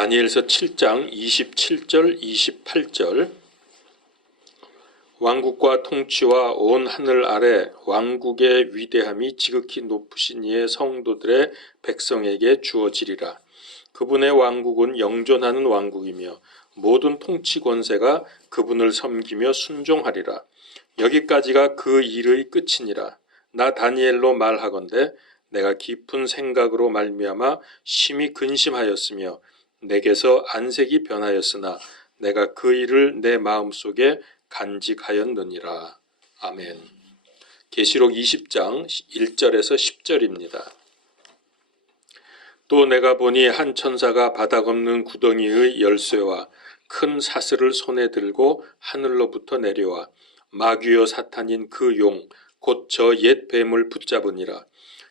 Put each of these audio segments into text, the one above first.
다니엘서 7장 27절 28절 왕국과 통치와 온 하늘 아래 왕국의 위대함이 지극히 높으신 이의 성도들의 백성에게 주어지리라. 그분의 왕국은 영존하는 왕국이며 모든 통치 권세가 그분을 섬기며 순종하리라. 여기까지가 그 일의 끝이니라. 나 다니엘로 말하건대 내가 깊은 생각으로 말미암아 심히 근심하였으며 내게서 안색이 변하였으나 내가 그 일을 내 마음속에 간직하였느니라. 아멘. 계시록 20장 1절에서 10절입니다. 또 내가 보니 한 천사가 바닥 없는 구덩이의 열쇠와 큰 사슬을 손에 들고 하늘로부터 내려와 마귀요 사탄인 그 용 곧 저 옛 뱀을 붙잡으니라.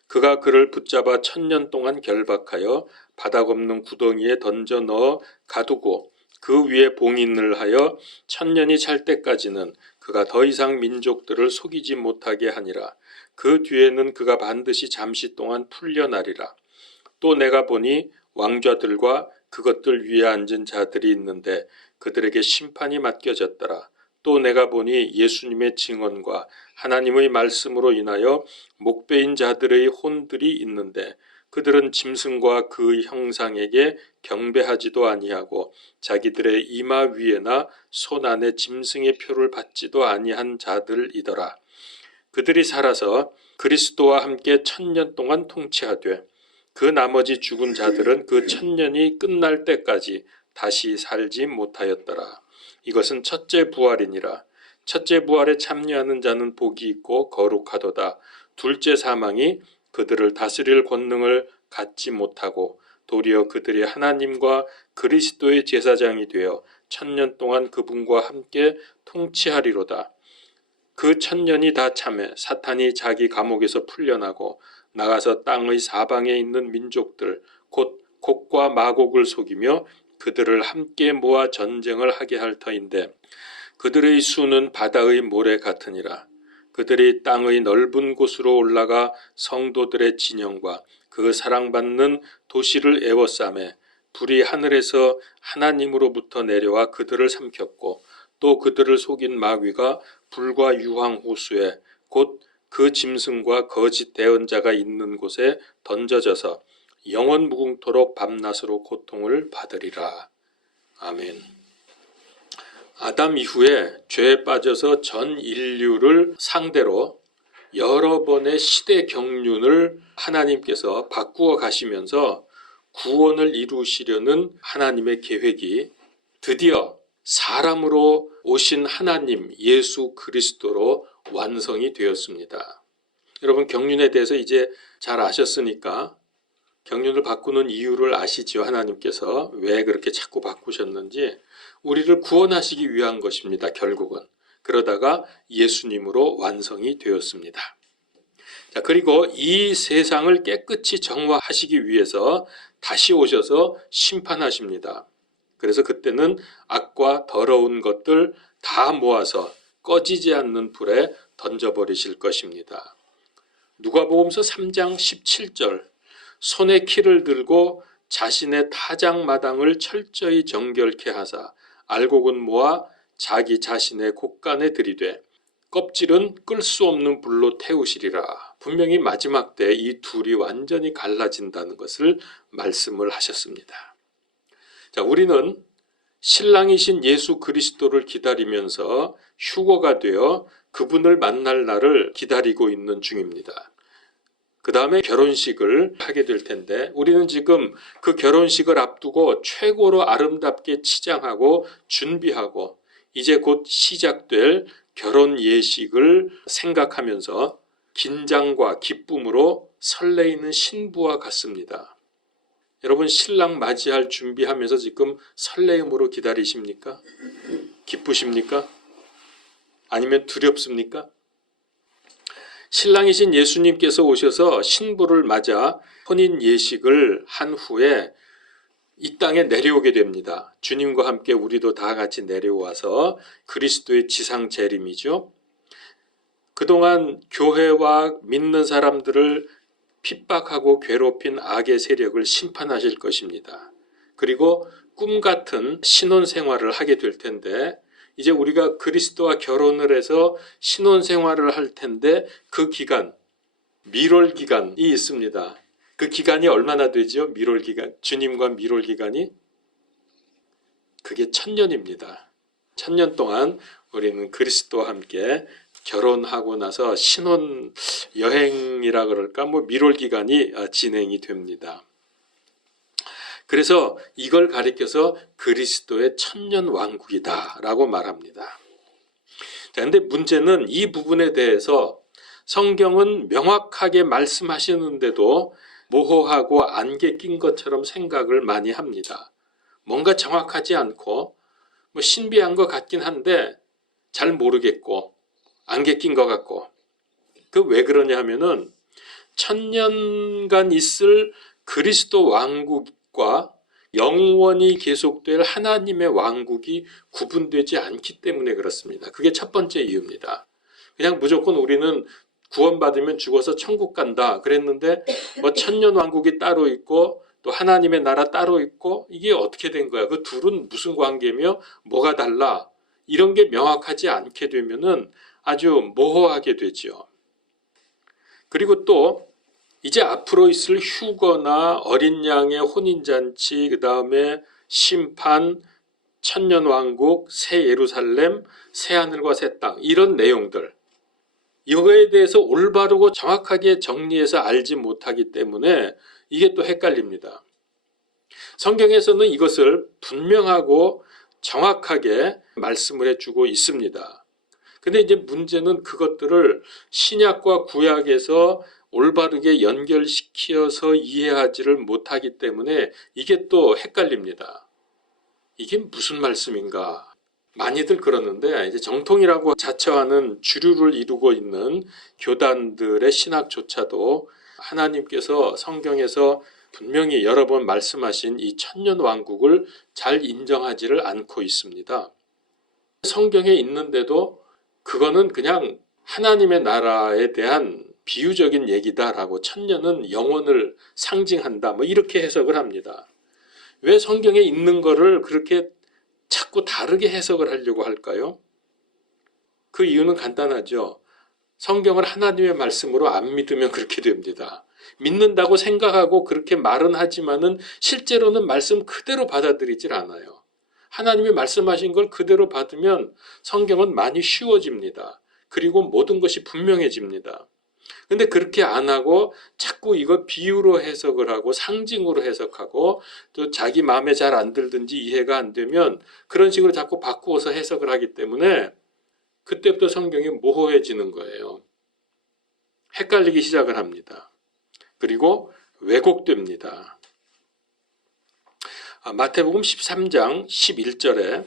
그가 그를 붙잡아 1000년 동안 결박하여 바닥 없는 구덩이에 던져 넣어 가두고 그 위에 봉인을 하여 1000년이 찰 때까지는 그가 더 이상 민족들을 속이지 못하게 하니라. 그 뒤에는 그가 반드시 잠시 동안 풀려나리라. 또 내가 보니 왕좌들과 그것들 위에 앉은 자들이 있는데 그들에게 심판이 맡겨졌더라. 또 내가 보니 예수님의 증언과 하나님의 말씀으로 인하여 목베인 자들의 혼들이 있는데 그들은 짐승과 그 형상에게 경배하지도 아니하고 자기들의 이마 위에나 손 안에 짐승의 표를 받지도 아니한 자들이더라. 그들이 살아서 그리스도와 함께 1000년 동안 통치하되 그 나머지 죽은 자들은 그 1000년이 끝날 때까지 다시 살지 못하였더라. 이것은 첫째 부활이니라. 첫째 부활에 참여하는 자는 복이 있고 거룩하도다. 둘째 사망이 그들을 다스릴 권능을 갖지 못하고 도리어 그들이 하나님과 그리스도의 제사장이 되어 1000년 동안 그분과 함께 통치하리로다. 그 1000년이 다 참에 사탄이 자기 감옥에서 풀려나고 나가서 땅의 사방에 있는 민족들 곧 곡과 마곡을 속이며 그들을 함께 모아 전쟁을 하게 할 터인데 그들의 수는 바다의 모래 같으니라. 그들이 땅의 넓은 곳으로 올라가 성도들의 진영과 그 사랑받는 도시를 에워싸매 불이 하늘에서 하나님으로부터 내려와 그들을 삼켰고 또 그들을 속인 마귀가 불과 유황 호수에 곧 그 짐승과 거짓 대언자가 있는 곳에 던져져서 영원 무궁토록 밤낮으로 고통을 받으리라. 아멘. 아담 이후에 죄에 빠져서 전 인류를 상대로 여러 번의 시대 경륜을 하나님께서 바꾸어 가시면서 구원을 이루시려는 하나님의 계획이 드디어 사람으로 오신 하나님 예수 그리스도로 완성이 되었습니다. 여러분 경륜에 대해서 이제 잘 아셨으니까 경륜을 바꾸는 이유를 아시죠? 하나님께서 왜 그렇게 자꾸 바꾸셨는지 우리를 구원하시기 위한 것입니다. 결국은. 그러다가 예수님으로 완성이 되었습니다. 자, 그리고 이 세상을 깨끗이 정화하시기 위해서 다시 오셔서 심판하십니다. 그래서 그때는 악과 더러운 것들 다 모아서 꺼지지 않는 불에 던져버리실 것입니다. 누가복음서 3장 17절 손에 키를 들고 자신의 타작마당을 철저히 정결케 하사 알곡은 모아 자기 자신의 곳간에 들이되 껍질은 끌 수 없는 불로 태우시리라. 분명히 마지막 때 이 둘이 완전히 갈라진다는 것을 말씀을 하셨습니다. 자, 우리는 신랑이신 예수 그리스도를 기다리면서 휴거가 되어 그분을 만날 날을 기다리고 있는 중입니다. 그 다음에 결혼식을 하게 될 텐데 우리는 지금 그 결혼식을 앞두고 최고로 아름답게 치장하고 준비하고 이제 곧 시작될 결혼 예식을 생각하면서 긴장과 기쁨으로 설레이는 신부와 같습니다. 여러분 신랑 맞이할 준비하면서 지금 설레임으로 기다리십니까? 기쁘십니까? 아니면 두렵습니까? 신랑이신 예수님께서 오셔서 신부를 맞아 혼인 예식을 한 후에 이 땅에 내려오게 됩니다. 주님과 함께 우리도 다 같이 내려와서 그리스도의 지상 재림이죠. 그동안 교회와 믿는 사람들을 핍박하고 괴롭힌 악의 세력을 심판하실 것입니다. 그리고 꿈 같은 신혼생활을 하게 될 텐데, 이제 우리가 그리스도와 결혼을 해서 신혼생활을 할 텐데 그 기간, 밀월 기간이 있습니다. 그 기간이 얼마나 되죠? 밀월 기간, 주님과 밀월 기간이? 그게 1000년입니다. 1000년 동안 우리는 그리스도와 함께 결혼하고 나서 신혼 여행이라 그럴까, 밀월 기간이 진행이 됩니다. 그래서 이걸 가리켜서 그리스도의 1000년 왕국이다라고 말합니다. 자, 근데 문제는 이 부분에 대해서 성경은 명확하게 말씀하시는데도 모호하고 안개 낀 것처럼 생각을 많이 합니다. 뭔가 정확하지 않고 신비한 것 같긴 한데 잘 모르겠고 안개 낀 것 같고, 그 왜 그러냐 하면은 1000년간 있을 그리스도 왕국과 영원히 계속될 하나님의 왕국이 구분되지 않기 때문에 그렇습니다. 그게 첫 번째 이유입니다. 그냥 무조건 우리는 구원받으면 죽어서 천국 간다 그랬는데 1000년 왕국이 따로 있고 또 하나님의 나라 따로 있고, 이게 어떻게 된 거야? 그 둘은 무슨 관계며 뭐가 달라? 이런 게 명확하지 않게 되면은 아주 모호하게 되죠. 그리고 또 이제 앞으로 있을 휴거나 어린 양의 혼인잔치, 그 다음에 심판, 천년왕국, 새 예루살렘, 새 하늘과 새 땅, 이런 내용들, 이거에 대해서 올바르고 정확하게 정리해서 알지 못하기 때문에 이게 또 헷갈립니다. 성경에서는 이것을 분명하고 정확하게 말씀을 해주고 있습니다. 근데 이제 문제는 그것들을 신약과 구약에서 올바르게 연결시켜서 이해하지를 못하기 때문에 이게 또 헷갈립니다. 이게 무슨 말씀인가? 많이들 그러는데, 이제 정통이라고 자처하는 주류를 이루고 있는 교단들의 신학조차도 하나님께서 성경에서 분명히 여러 번 말씀하신 이 천년 왕국을 잘 인정하지를 않고 있습니다. 성경에 있는데도 그거는 그냥 하나님의 나라에 대한 비유적인 얘기다라고, 천년은 영혼을 상징한다, 이렇게 해석을 합니다. 왜 성경에 있는 거를 그렇게 자꾸 다르게 해석을 하려고 할까요? 그 이유는 간단하죠. 성경을 하나님의 말씀으로 안 믿으면 그렇게 됩니다. 믿는다고 생각하고 그렇게 말은 하지만은 실제로는 말씀 그대로 받아들이질 않아요. 하나님이 말씀하신 걸 그대로 받으면 성경은 많이 쉬워집니다. 그리고 모든 것이 분명해집니다. 근데 그렇게 안 하고 자꾸 이거 비유로 해석을 하고 상징으로 해석하고 또 자기 마음에 잘 안 들든지 이해가 안 되면 그런 식으로 자꾸 바꾸어서 해석을 하기 때문에 그때부터 성경이 모호해지는 거예요. 헷갈리기 시작을 합니다. 그리고 왜곡됩니다. 마태복음 13장 11절에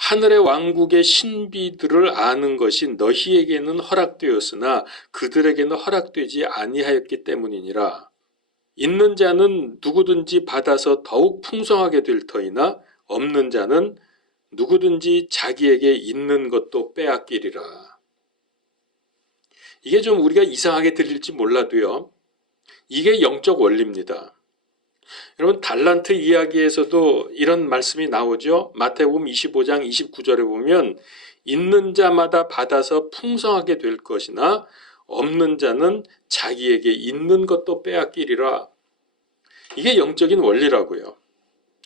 하늘의 왕국의 신비들을 아는 것이 너희에게는 허락되었으나 그들에게는 허락되지 아니하였기 때문이니라. 있는 자는 누구든지 받아서 더욱 풍성하게 될 터이나 없는 자는 누구든지 자기에게 있는 것도 빼앗기리라. 이게 좀 우리가 이상하게 들릴지 몰라도요, 이게 영적 원리입니다. 여러분, 달란트 이야기에서도 이런 말씀이 나오죠. 마태복음 25장 29절에 보면 있는 자마다 받아서 풍성하게 될 것이나 없는 자는 자기에게 있는 것도 빼앗기리라. 이게 영적인 원리라고요.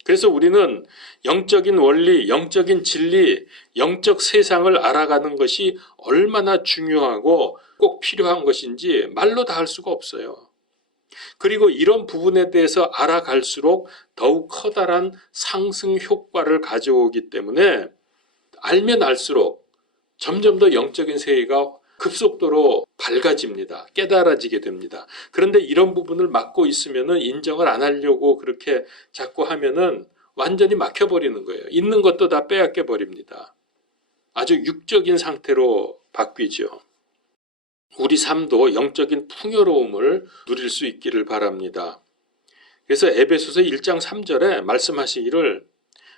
그래서 우리는 영적인 원리, 영적인 진리, 영적 세상을 알아가는 것이 얼마나 중요하고 꼭 필요한 것인지 말로 다 할 수가 없어요. 그리고 이런 부분에 대해서 알아갈수록 더욱 커다란 상승 효과를 가져오기 때문에 알면 알수록 점점 더 영적인 세계가 급속도로 밝아집니다. 깨달아지게 됩니다. 그런데 이런 부분을 막고 있으면 인정을 안 하려고 그렇게 자꾸 하면은 완전히 막혀버리는 거예요. 있는 것도 다 빼앗겨 버립니다. 아주 육적인 상태로 바뀌죠. 우리 삶도 영적인 풍요로움을 누릴 수 있기를 바랍니다. 그래서 에베소서 1장 3절에 말씀하시기를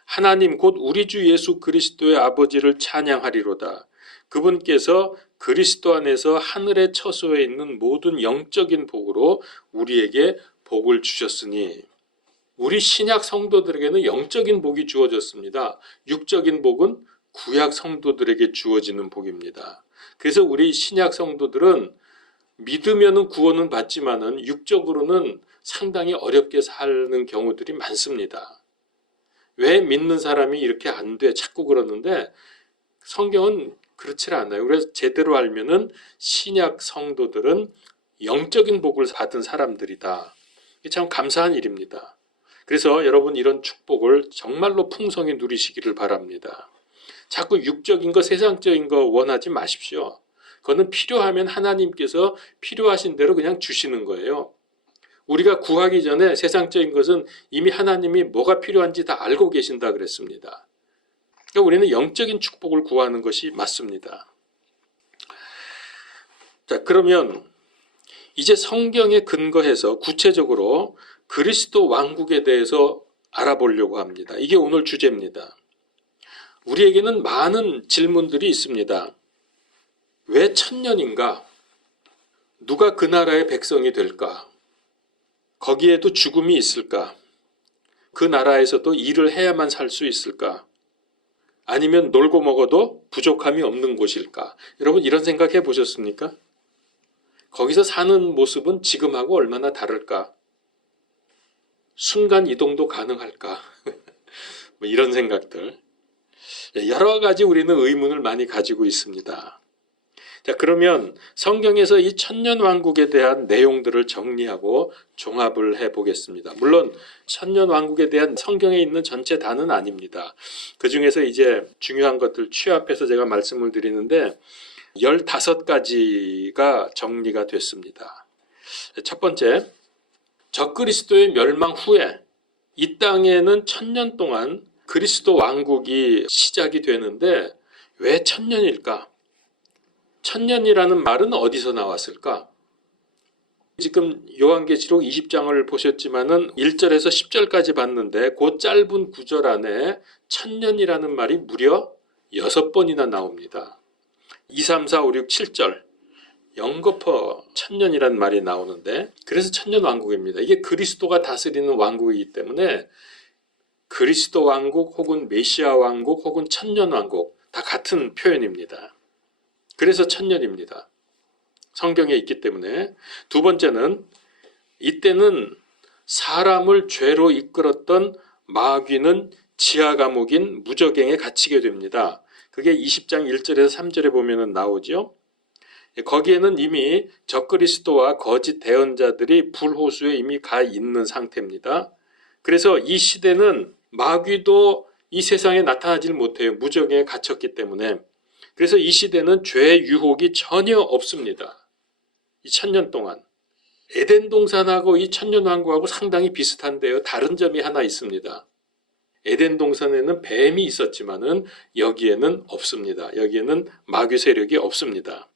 하나님 곧 우리 주 예수 그리스도의 아버지를 찬양하리로다. 그분께서 그리스도 안에서 하늘의 처소에 있는 모든 영적인 복으로 우리에게 복을 주셨으니, 우리 신약 성도들에게는 영적인 복이 주어졌습니다. 육적인 복은 구약 성도들에게 주어지는 복입니다. 그래서 우리 신약 성도들은 믿으면은 구원은 받지만은 육적으로는 상당히 어렵게 사는 경우들이 많습니다. 왜 믿는 사람이 이렇게 안 돼? 자꾸 그러는데 성경은 그렇지 않아요. 그래서 제대로 알면은 신약 성도들은 영적인 복을 받은 사람들이다. 이게 참 감사한 일입니다. 그래서 여러분 이런 축복을 정말로 풍성히 누리시기를 바랍니다. 자꾸 육적인 거, 세상적인 거 원하지 마십시오. 그거는 필요하면 하나님께서 필요하신 대로 그냥 주시는 거예요. 우리가 구하기 전에 세상적인 것은 이미 하나님이 뭐가 필요한지 다 알고 계신다 그랬습니다. 그러니까 우리는 영적인 축복을 구하는 것이 맞습니다. 자, 그러면 이제 성경에 근거해서 구체적으로 그리스도 왕국에 대해서 알아보려고 합니다. 이게 오늘 주제입니다. 우리에게는 많은 질문들이 있습니다. 왜 천년인가? 누가 그 나라의 백성이 될까? 거기에도 죽음이 있을까? 그 나라에서도 일을 해야만 살 수 있을까? 아니면 놀고 먹어도 부족함이 없는 곳일까? 여러분 이런 생각 해보셨습니까? 거기서 사는 모습은 지금하고 얼마나 다를까? 순간 이동도 가능할까? 뭐 이런 생각들. 여러 가지 우리는 의문을 많이 가지고 있습니다. 자, 그러면 성경에서 이 천년왕국에 대한 내용들을 정리하고 종합을 해보겠습니다. 물론 천년왕국에 대한 성경에 있는 전체 다는 아닙니다. 그 중에서 이제 중요한 것들 취합해서 제가 말씀을 드리는데 15가지가 정리가 됐습니다. 첫 번째, 적그리스도의 멸망 후에 이 땅에는 천년 동안 그리스도 왕국이 시작이 되는데 왜 천년일까? 천년이라는 말은 어디서 나왔을까? 지금 요한계시록 20장을 보셨지만은 1절에서 10절까지 봤는데 그 짧은 구절 안에 천년이라는 말이 무려 6번이나 나옵니다. 2, 3, 4, 5, 6, 7절 영거퍼 천년이라는 말이 나오는데 그래서 천년왕국입니다. 이게 그리스도가 다스리는 왕국이기 때문에 그리스도 왕국 혹은 메시아 왕국 혹은 천년왕국 다 같은 표현입니다. 그래서 천년입니다. 성경에 있기 때문에. 두 번째는 이때는 사람을 죄로 이끌었던 마귀는 지하 감옥인 무저갱에 갇히게 됩니다. 그게 20장 1절에서 3절에 보면 나오죠. 거기에는 이미 적그리스도와 거짓 대언자들이 불호수에 이미 가 있는 상태입니다. 그래서 이 시대는 마귀도 이 세상에 나타나질 못해요. 무저갱에 갇혔기 때문에. 그래서 이 시대는 죄의 유혹이 전혀 없습니다. 이 천년 동안. 에덴 동산하고 이 천년 왕국하고 상당히 비슷한데요. 다른 점이 하나 있습니다. 에덴 동산에는 뱀이 있었지만은 여기에는 없습니다. 여기에는 마귀 세력이 없습니다.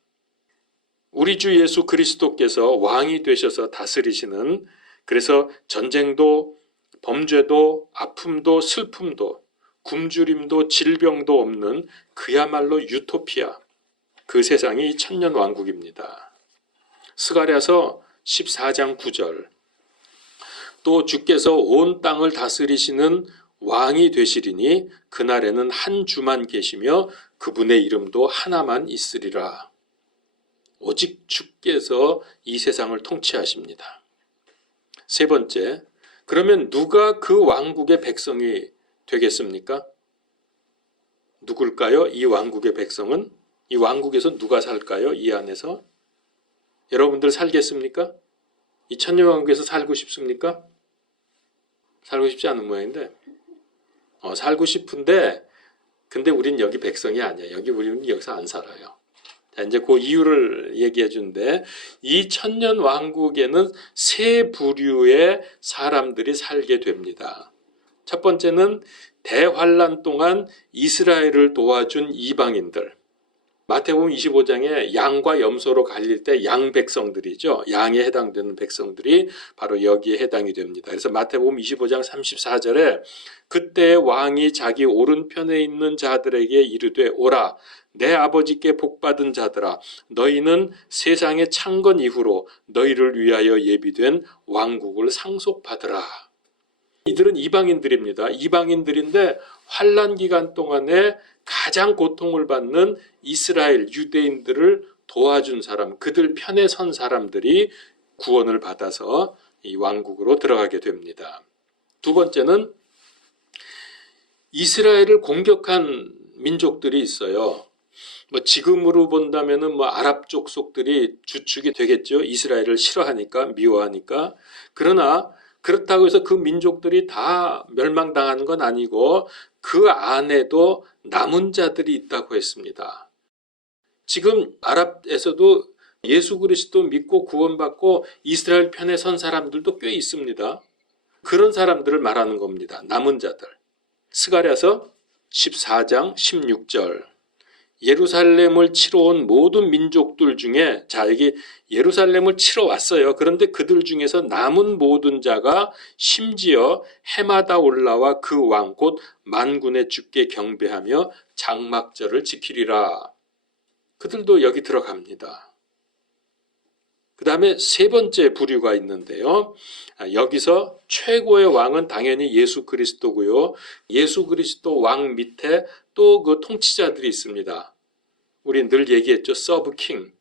우리 주 예수 그리스도께서 왕이 되셔서 다스리시는, 그래서 전쟁도 범죄도 아픔도 슬픔도 굶주림도 질병도 없는 그야말로 유토피아, 그 세상이 천년왕국입니다. 스가랴서 14장 9절 또 주께서 온 땅을 다스리시는 왕이 되시리니 그날에는 한 주만 계시며 그분의 이름도 하나만 있으리라. 오직 주께서 이 세상을 통치하십니다. 세 번째, 그러면 누가 그 왕국의 백성이 되겠습니까? 누굴까요? 이 왕국의 백성은? 이 왕국에서 누가 살까요? 이 안에서? 여러분들 살겠습니까? 이 천년왕국에서 살고 싶습니까? 살고 싶지 않은 모양인데 살고 싶은데 근데 우린 여기 백성이 아니야. 우리는 여기서 안 살아요. 자, 이제 그 이유를 얘기해 주는데 이 천년왕국에는 세 부류의 사람들이 살게 됩니다. 첫 번째는 대환란 동안 이스라엘을 도와준 이방인들. 마태복음 25장에 양과 염소로 갈릴 때 양백성들이죠. 양에 해당되는 백성들이 바로 여기에 해당이 됩니다. 그래서 마태복음 25장 34절에 그때 왕이 자기 오른편에 있는 자들에게 이르되 오라 내 아버지께 복받은 자들아 너희는 세상의 창건 이후로 너희를 위하여 예비된 왕국을 상속받으라. 이들은 이방인들입니다. 이방인들인데 환난 기간 동안에 가장 고통을 받는 이스라엘 유대인들을 도와준 사람, 그들 편에 선 사람들이 구원을 받아서 이 왕국으로 들어가게 됩니다. 두 번째는 이스라엘을 공격한 민족들이 있어요. 지금으로 본다면은 아랍 족속들이 주축이 되겠죠. 이스라엘을 싫어하니까, 미워하니까. 그러나 그렇다고 해서 그 민족들이 다 멸망당한 건 아니고 그 안에도 남은 자들이 있다고 했습니다. 지금 아랍에서도 예수 그리스도 믿고 구원받고 이스라엘 편에 선 사람들도 꽤 있습니다. 그런 사람들을 말하는 겁니다. 남은 자들. 스가랴서 14장 16절. 예루살렘을 치러 온 모든 민족들 중에, 자, 여기 예루살렘을 치러 왔어요. 그런데 그들 중에서 남은 모든 자가 심지어 해마다 올라와 그 왕 곧 만군의 주께 경배하며 장막절을 지키리라. 그들도 여기 들어갑니다. 그 다음에 세 번째 부류가 있는데요. 여기서 최고의 왕은 당연히 예수 그리스도고요. 예수 그리스도 왕 밑에 또 그 통치자들이 있습니다. 우리 늘 얘기했죠. 서브킹,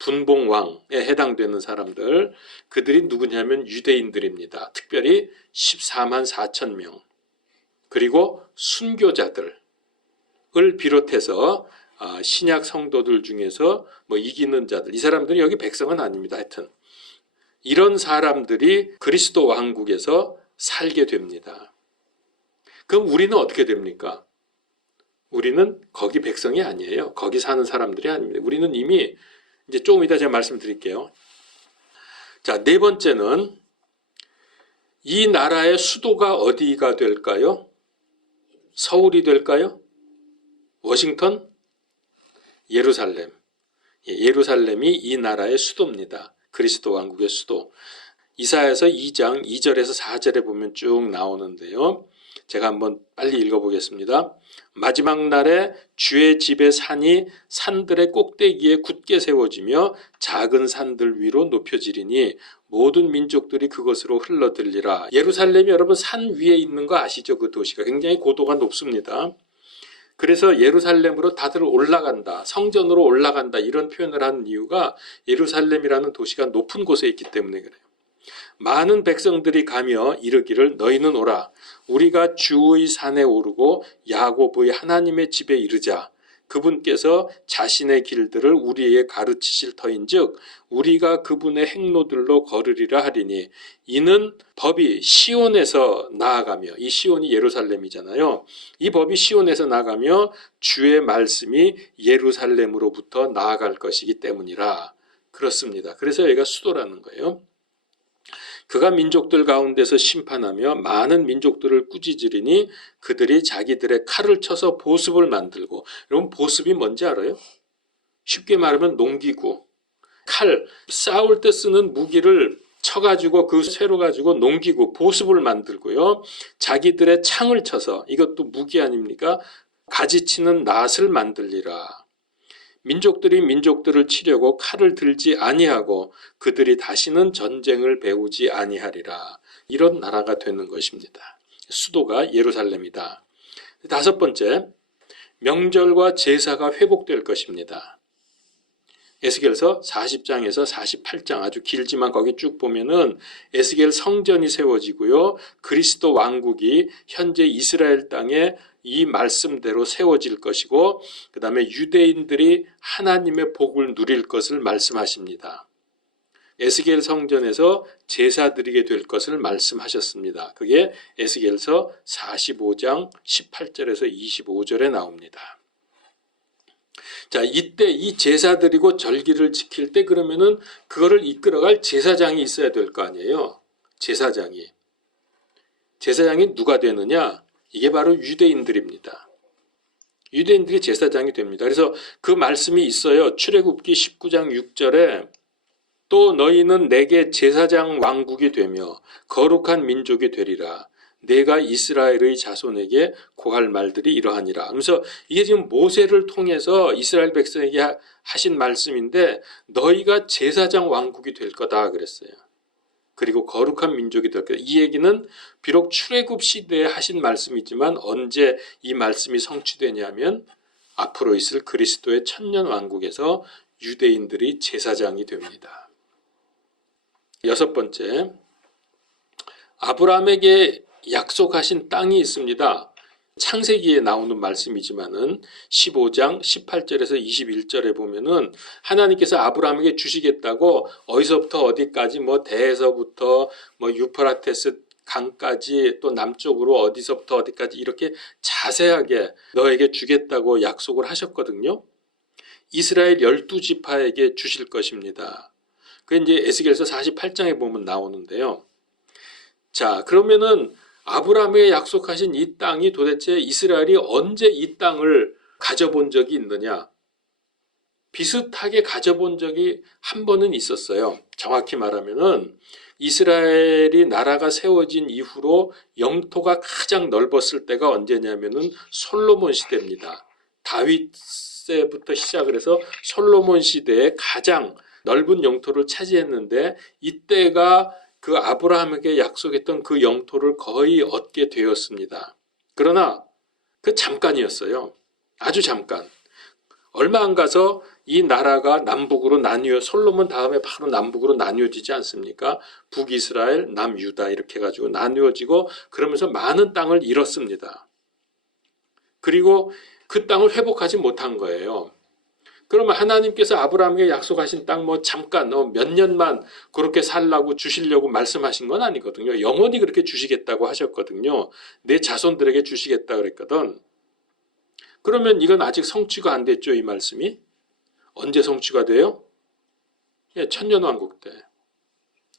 분봉왕에 해당되는 사람들. 그들이 누구냐면 유대인들입니다. 특별히 14만 4천 명. 그리고 순교자들을 비롯해서 신약 성도들 중에서 이기는 자들, 이 사람들이 여기 백성은 아닙니다. 하여튼 이런 사람들이 그리스도 왕국에서 살게 됩니다. 그럼 우리는 어떻게 됩니까? 우리는 거기 백성이 아니에요. 거기 사는 사람들이 아닙니다. 우리는 이미 이제 조금 이따 제가 말씀드릴게요. 자, 네 번째는 이 나라의 수도가 어디가 될까요? 서울이 될까요? 워싱턴? 예루살렘. 예루살렘이 이 나라의 수도입니다. 그리스도 왕국의 수도. 이사야서 2장 2절에서 4절에 보면 쭉 나오는데요. 제가 한번 빨리 읽어보겠습니다. 마지막 날에 주의 집의 산이 산들의 꼭대기에 굳게 세워지며 작은 산들 위로 높여지리니 모든 민족들이 그것으로 흘러들리라. 예루살렘이 여러분 산 위에 있는 거 아시죠? 그 도시가 굉장히 고도가 높습니다. 그래서 예루살렘으로 다들 올라간다, 성전으로 올라간다 이런 표현을 하는 이유가 예루살렘이라는 도시가 높은 곳에 있기 때문에 그래요. 많은 백성들이 가며 이르기를 너희는 오라. 우리가 주의 산에 오르고 야곱의 하나님의 집에 이르자. 그분께서 자신의 길들을 우리에게 가르치실 터인즉 우리가 그분의 행로들로 걸으리라 하리니 이는 법이 시온에서 나아가며, 이 시온이 예루살렘이잖아요. 이 법이 시온에서 나아가며 주의 말씀이 예루살렘으로부터 나아갈 것이기 때문이라. 그렇습니다. 그래서 여기가 수도라는 거예요. 그가 민족들 가운데서 심판하며 많은 민족들을 꾸짖으리니 그들이 자기들의 칼을 쳐서 보습을 만들고, 여러분 보습이 뭔지 알아요? 쉽게 말하면 농기구, 칼, 싸울 때 쓰는 무기를 쳐가지고 그 쇠로 가지고 농기구, 보습을 만들고요. 자기들의 창을 쳐서, 이것도 무기 아닙니까? 가지치는 낫을 만들리라. 민족들이 민족들을 치려고 칼을 들지 아니하고 그들이 다시는 전쟁을 배우지 아니하리라. 이런 나라가 되는 것입니다. 수도가 예루살렘이다. 다섯 번째, 명절과 제사가 회복될 것입니다. 에스겔서 40장에서 48장 아주 길지만 거기 쭉 보면은 에스겔 성전이 세워지고요. 그리스도 왕국이 현재 이스라엘 땅에 이 말씀대로 세워질 것이고 그 다음에 유대인들이 하나님의 복을 누릴 것을 말씀하십니다. 에스겔 성전에서 제사 드리게 될 것을 말씀하셨습니다. 그게 에스겔서 45장 18절에서 25절에 나옵니다. 자, 이때 이 제사 드리고 절기를 지킬 때 그러면은 그거를 이끌어갈 제사장이 있어야 될 거 아니에요. 제사장이 누가 되느냐? 이게 바로 유대인들입니다. 유대인들이 제사장이 됩니다. 그래서 그 말씀이 있어요. 출애굽기 19장 6절에 또 너희는 내게 제사장 왕국이 되며 거룩한 민족이 되리라. 내가 이스라엘의 자손에게 고할 말들이 이러하니라. 그래서 이게 지금 모세를 통해서 이스라엘 백성에게 하신 말씀인데 너희가 제사장 왕국이 될 거다 그랬어요. 그리고 거룩한 민족이 될 거다. 이 얘기는 비록 출애굽 시대에 하신 말씀이지만 언제 이 말씀이 성취되냐면 앞으로 있을 그리스도의 천년 왕국에서 유대인들이 제사장이 됩니다. 여섯 번째, 아브라함에게 약속하신 땅이 있습니다. 창세기에 나오는 말씀이지만은 15장 18절에서 21절에 보면은 하나님께서 아브라함에게 주시겠다고 어디서부터 어디까지 대에서부터 유프라테스 강까지 또 남쪽으로 어디서부터 어디까지 이렇게 자세하게 너에게 주겠다고 약속을 하셨거든요. 이스라엘 12지파에게 주실 것입니다. 그게 이제 에스겔서 48장에 보면 나오는데요. 자, 그러면은 아브라함에게 약속하신 이 땅이 도대체 이스라엘이 언제 이 땅을 가져본 적이 있느냐? 비슷하게 가져본 적이 한 번은 있었어요. 정확히 말하면은 이스라엘이 나라가 세워진 이후로 영토가 가장 넓었을 때가 언제냐면은 솔로몬 시대입니다. 다윗세부터 시작을 해서 솔로몬 시대에 가장 넓은 영토를 차지했는데 이때가 그 아브라함에게 약속했던 그 영토를 거의 얻게 되었습니다. 그러나 그 잠깐이었어요. 아주 잠깐. 얼마 안 가서 이 나라가 남북으로 나뉘어 솔로몬 다음에 바로 남북으로 나뉘어지지 않습니까? 북이스라엘, 남유다 이렇게 해가지고 나뉘어지고 그러면서 많은 땅을 잃었습니다. 그리고 그 땅을 회복하지 못한 거예요. 그러면 하나님께서 아브라함에게 약속하신 땅 잠깐 몇 년만 그렇게 살라고 주시려고 말씀하신 건 아니거든요. 영원히 그렇게 주시겠다고 하셨거든요. 내 자손들에게 주시겠다 그랬거든. 그러면 이건 아직 성취가 안 됐죠, 이 말씀이? 언제 성취가 돼요? 천년왕국 때.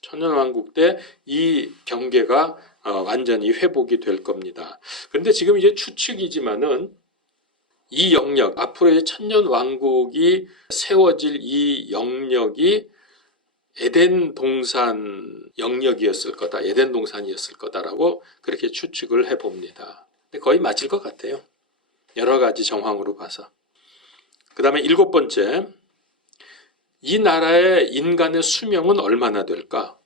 천년왕국 때 이 경계가 완전히 회복이 될 겁니다. 그런데 지금 이제 추측이지만은 이 영역, 앞으로의 천년 왕국이 세워질 이 영역이 에덴 동산 영역이었을 거다. 에덴 동산이었을 거다라고 그렇게 추측을 해봅니다. 근데 거의 맞을 것 같아요. 여러 가지 정황으로 봐서. 그 다음에 일곱 번째, 이 나라의 인간의 수명은 얼마나 될까?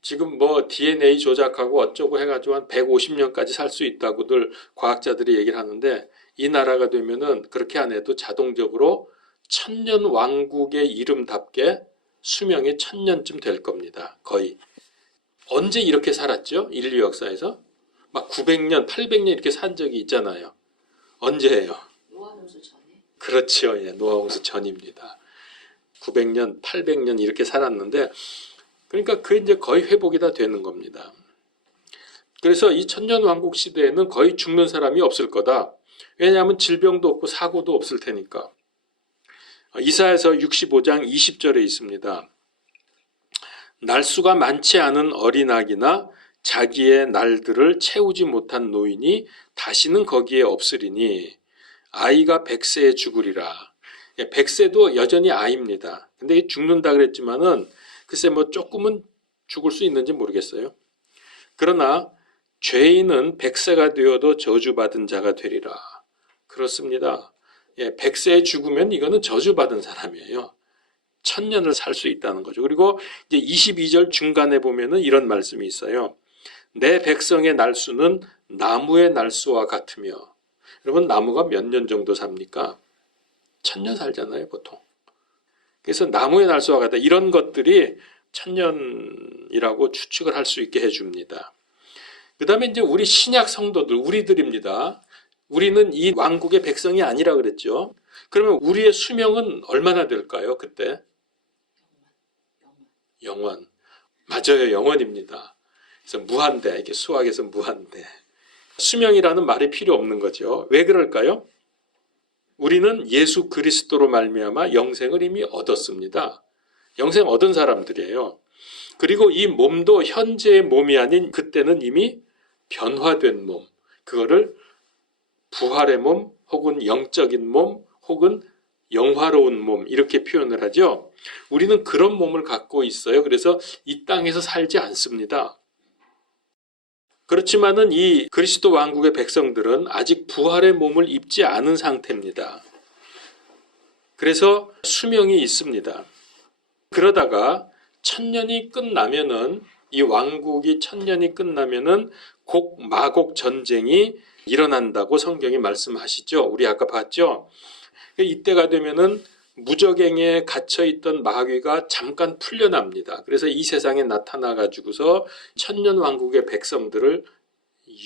지금 DNA 조작하고 어쩌고 해가지고 한 150년까지 살 수 있다고들 과학자들이 얘기를 하는데 이 나라가 되면은 그렇게 안 해도 자동적으로 천년 왕국의 이름답게 수명이 1000년쯤 될 겁니다. 거의. 언제 이렇게 살았죠? 인류 역사에서? 막 900년, 800년 이렇게 산 적이 있잖아요. 언제예요? 노아 홍수 전에. 그렇죠. 노아 홍수 전입니다. 900년, 800년 이렇게 살았는데 그러니까 그게 이제 거의 회복이 다 되는 겁니다. 그래서 이 천년왕국 시대에는 거의 죽는 사람이 없을 거다. 왜냐하면 질병도 없고 사고도 없을 테니까. 이사야서 65장 20절에 있습니다. 날수가 많지 않은 어린아기나 자기의 날들을 채우지 못한 노인이 다시는 거기에 없으리니 아이가 100세에 죽으리라. 100세도 여전히 아이입니다. 근데 죽는다 그랬지만은 글쎄 조금은 죽을 수 있는지 모르겠어요. 그러나 죄인은 100세가 되어도 저주받은 자가 되리라. 그렇습니다. 100세에 죽으면 이거는 저주받은 사람이에요. 1000년을 살 수 있다는 거죠. 그리고 이제 22절 중간에 보면은 이런 말씀이 있어요. 내 백성의 날수는 나무의 날수와 같으며. 여러분 나무가 몇 년 정도 삽니까? 1000년 살잖아요, 보통. 그래서 나무의 날수와 같다. 이런 것들이 1000년이라고 추측을 할 수 있게 해줍니다. 그 다음에 이제 우리 신약 성도들, 우리들입니다. 우리는 이 왕국의 백성이 아니라 그랬죠. 그러면 우리의 수명은 얼마나 될까요, 그때? 영원. 맞아요, 영원입니다. 그래서 무한대, 이게 수학에서 무한대. 수명이라는 말이 필요 없는 거죠. 왜 그럴까요? 우리는 예수 그리스도로 말미암아 영생을 이미 얻었습니다. 영생 얻은 사람들이에요. 그리고 이 몸도 현재의 몸이 아닌 그때는 이미 변화된 몸, 그거를 부활의 몸 혹은 영적인 몸 혹은 영화로운 몸 이렇게 표현을 하죠. 우리는 그런 몸을 갖고 있어요. 그래서 이 땅에서 살지 않습니다. 그렇지만은 이 그리스도 왕국의 백성들은 아직 부활의 몸을 입지 않은 상태입니다. 그래서 수명이 있습니다. 그러다가 천년이 끝나면은 이 왕국이 천년이 끝나면은 곡마곡 전쟁이 일어난다고 성경이 말씀하시죠. 우리 아까 봤죠. 이때가 되면은 무적행에 갇혀 있던 마귀가 잠깐 풀려납니다. 그래서 이 세상에 나타나 가지고서 천년 왕국의 백성들을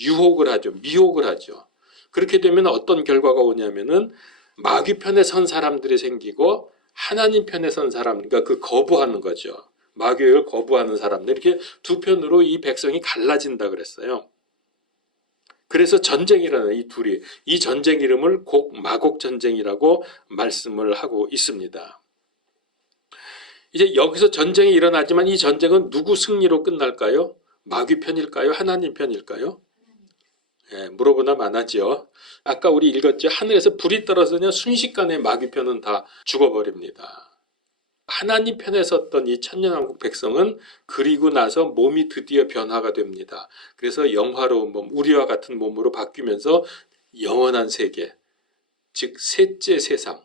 유혹을 하죠. 미혹을 하죠. 그렇게 되면 어떤 결과가 오냐면은 마귀 편에 선 사람들이 생기고 하나님 편에 선 사람, 그러니까 그 거부하는 거죠. 마귀를 거부하는 사람들, 이렇게 두 편으로 이 백성이 갈라진다 그랬어요. 그래서 전쟁이라는 이 둘이, 이 전쟁 이름을 곡마곡 전쟁이라고 말씀을 하고 있습니다. 이제 여기서 전쟁이 일어나지만 이 전쟁은 누구 승리로 끝날까요? 마귀 편일까요? 하나님 편일까요? 예, 물어보나 마나지요. 아까 우리 읽었죠. 하늘에서 불이 떨어지면 순식간에 마귀 편은 다 죽어버립니다. 하나님 편에 섰던 이 천년왕국 백성은 그리고 나서 몸이 드디어 변화가 됩니다. 그래서 영화로운 몸, 우리와 같은 몸으로 바뀌면서 영원한 세계, 즉 셋째 세상,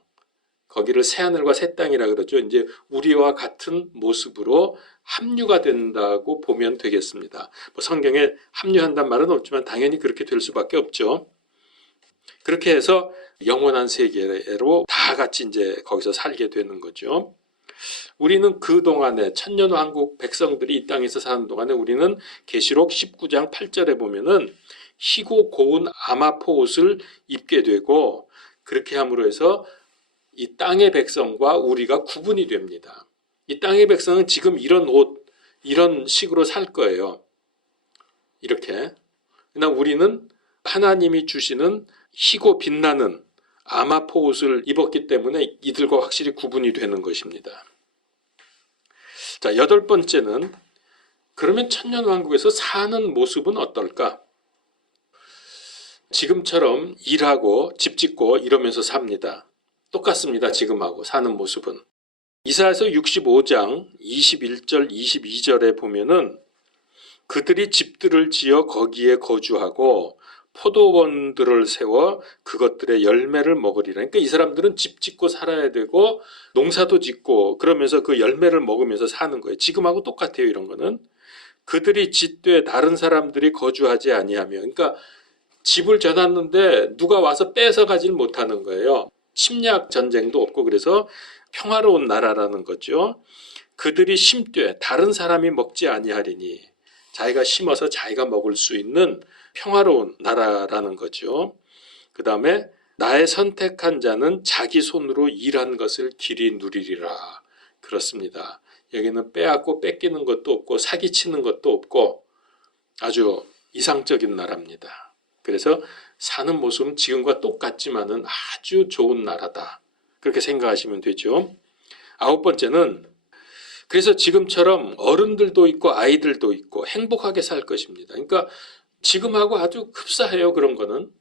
거기를 새하늘과 새 땅이라 그러죠. 이제 우리와 같은 모습으로 합류가 된다고 보면 되겠습니다. 뭐 성경에 합류한다는 말은 없지만 당연히 그렇게 될 수밖에 없죠. 그렇게 해서 영원한 세계로 다 같이 이제 거기서 살게 되는 거죠. 우리는 그 동안에 천년왕국 백성들이 이 땅에서 사는 동안에 우리는 계시록 19장 8절에 보면은 희고 고운 아마포 옷을 입게 되고, 그렇게 함으로 해서 이 땅의 백성과 우리가 구분이 됩니다. 이 땅의 백성은 지금 이런 옷, 이런 식으로 살 거예요. 이렇게. 그러나 우리는 하나님이 주시는 희고 빛나는 아마포 옷을 입었기 때문에 이들과 확실히 구분이 되는 것입니다. 자, 8번째는 그러면 천년왕국에서 사는 모습은 어떨까? 지금처럼 일하고 집 짓고 이러면서 삽니다. 똑같습니다. 지금하고 사는 모습은. 이사야서 65장 21절 22절에 보면은 그들이 집들을 지어 거기에 거주하고 포도원들을 세워 그것들의 열매를 먹으리라. 그러니까 이 사람들은 집 짓고 살아야 되고 농사도 짓고 그러면서 그 열매를 먹으면서 사는 거예요. 지금하고 똑같아요. 이런 거는. 그들이 짓되 다른 사람들이 거주하지 아니하며, 그러니까 집을 져놨는데 누가 와서 뺏어 가질 못하는 거예요. 침략 전쟁도 없고, 그래서 평화로운 나라라는 거죠. 그들이 심되 다른 사람이 먹지 아니하리니, 자기가 심어서 자기가 먹을 수 있는 평화로운 나라라는 거죠. 그 다음에 나의 선택한 자는 자기 손으로 일한 것을 길이 누리리라. 그렇습니다. 여기는 빼앗고 뺏기는 것도 없고 사기치는 것도 없고 아주 이상적인 나라입니다. 그래서 사는 모습은 지금과 똑같지만은 아주 좋은 나라다. 그렇게 생각하시면 되죠. 9번째는 그래서 지금처럼 어른들도 있고 아이들도 있고 행복하게 살 것입니다. 그러니까 지금하고 아주 흡사해요. 그런 거는.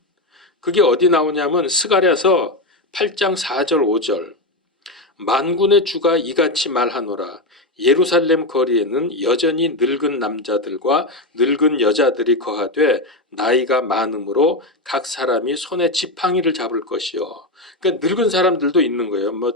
그게 어디 나오냐면 스가랴서 8장 4절 5절. 만군의 주가 이같이 말하노라. 예루살렘 거리에는 여전히 늙은 남자들과 늙은 여자들이 거하되 나이가 많으므로 각 사람이 손에 지팡이를 잡을 것이요. 그러니까 늙은 사람들도 있는 거예요. 뭐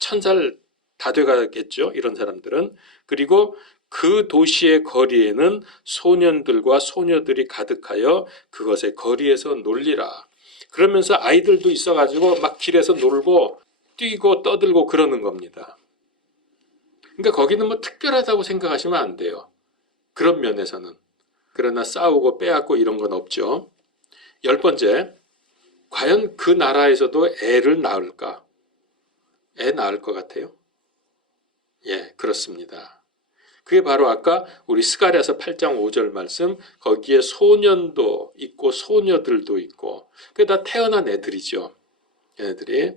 1000살 다 돼가겠죠. 이런 사람들은. 그리고 그 도시의 거리에는 소년들과 소녀들이 가득하여 그것의 거리에서 놀리라. 그러면서 아이들도 있어가지고 막 길에서 놀고 뛰고 떠들고 그러는 겁니다. 그러니까 거기는 뭐 특별하다고 생각하시면 안 돼요. 그런 면에서는. 그러나 싸우고 빼앗고 이런 건 없죠. 10번째, 과연 그 나라에서도 애를 낳을까? 애 낳을 것 같아요? 예, 그렇습니다. 그게 바로 아까 우리 스가랴서 8장 5절 말씀, 거기에 소년도 있고 소녀들도 있고 그게 다 태어난 애들이죠. 얘네들이.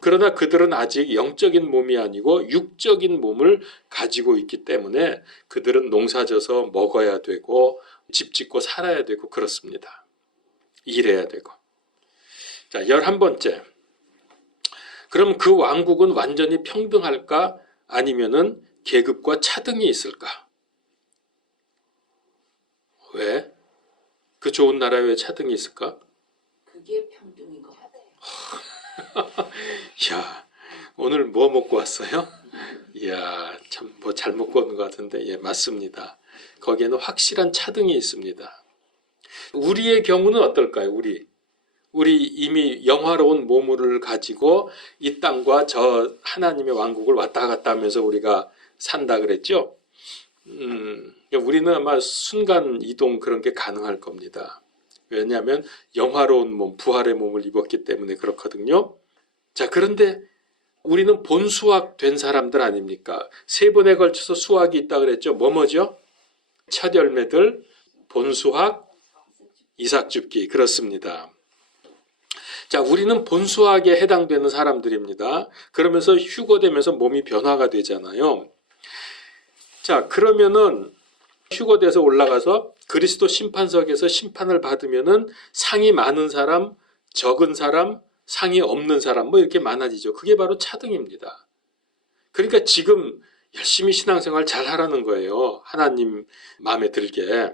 그러나 그들은 아직 영적인 몸이 아니고 육적인 몸을 가지고 있기 때문에 그들은 농사져서 먹어야 되고 집 짓고 살아야 되고 그렇습니다. 일해야 되고. 자, 11번째. 그럼 그 왕국은 완전히 평등할까? 아니면은 계급과 차등이 있을까? 왜? 그 좋은 나라에 왜 차등이 있을까? 그게 평등인 것 같아요. 야, 오늘 뭐 먹고 왔어요? 이야, 참 뭐 잘못 보는 것 같은데, 예, 맞습니다. 거기에는 확실한 차등이 있습니다. 우리의 경우는 어떨까요? 우리 이미 영화로운 몸을 가지고 이 땅과 저 하나님의 왕국을 왔다 갔다 하면서 우리가 산다 그랬죠? 우리는 아마 순간 이동 그런 게 가능할 겁니다. 왜냐하면 영화로운 몸, 부활의 몸을 입었기 때문에 그렇거든요. 자, 그런데 우리는 본수확 된 사람들 아닙니까? 3번에 걸쳐서 수확이 있다 그랬죠? 뭐죠? 첫 열매들, 본수확, 이삭 줍기. 그렇습니다. 자, 우리는 본수학에 해당되는 사람들입니다. 그러면서 휴거되면서 몸이 변화가 되잖아요. 자, 그러면은 휴거돼서 올라가서 그리스도 심판석에서 심판을 받으면은 상이 많은 사람, 적은 사람, 상이 없는 사람 뭐 이렇게 많아지죠. 그게 바로 차등입니다. 그러니까 지금 열심히 신앙생활 잘 하라는 거예요. 하나님 마음에 들게.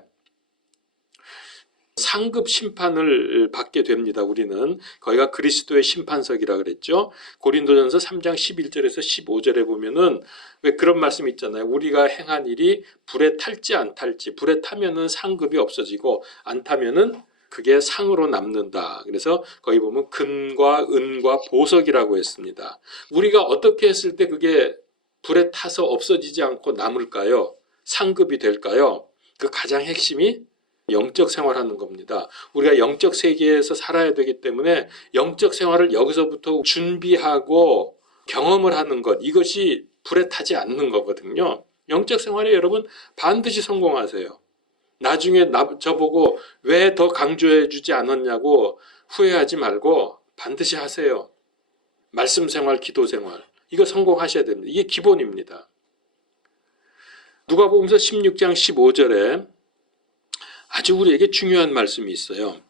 상급 심판을 받게 됩니다. 우리는 거기가 그리스도의 심판석이라 그랬죠. 고린도전서 3장 11절에서 15절에 보면은 왜 그런 말씀이 있잖아요. 우리가 행한 일이 불에 탈지 안 탈지, 불에 타면은 상급이 없어지고 안 타면은 그게 상으로 남는다. 그래서 거기 보면 금과 은과 보석이라고 했습니다. 우리가 어떻게 했을 때 그게 불에 타서 없어지지 않고 남을까요? 상급이 될까요? 그 가장 핵심이 영적 생활하는 겁니다. 우리가 영적 세계에서 살아야 되기 때문에 영적 생활을 여기서부터 준비하고 경험을 하는 것, 이것이 불에 타지 않는 거거든요. 영적 생활에 여러분 반드시 성공하세요. 나중에 저보고 왜 더 강조해 주지 않았냐고 후회하지 말고 반드시 하세요. 말씀 생활, 기도 생활, 이거 성공하셔야 됩니다. 이게 기본입니다. 누가복음서 16장 15절에 아주 우리에게 중요한 말씀이 있어요.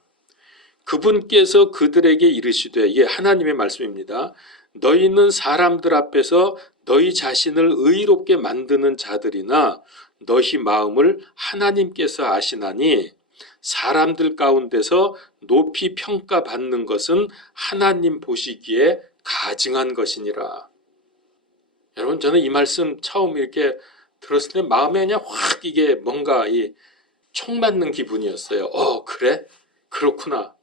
그분께서 그들에게 이르시되, 이게 하나님의 말씀입니다. 너희는 사람들 앞에서 너희 자신을 의롭게 만드는 자들이나 너희 마음을 하나님께서 아시나니 사람들 가운데서 높이 평가받는 것은 하나님 보시기에 가증한 것이니라. 여러분, 저는 이 말씀 처음 이렇게 들었을 때 마음에 그냥 확 이게 뭔가 총 맞는 기분이었어요. 그래? 그렇구나.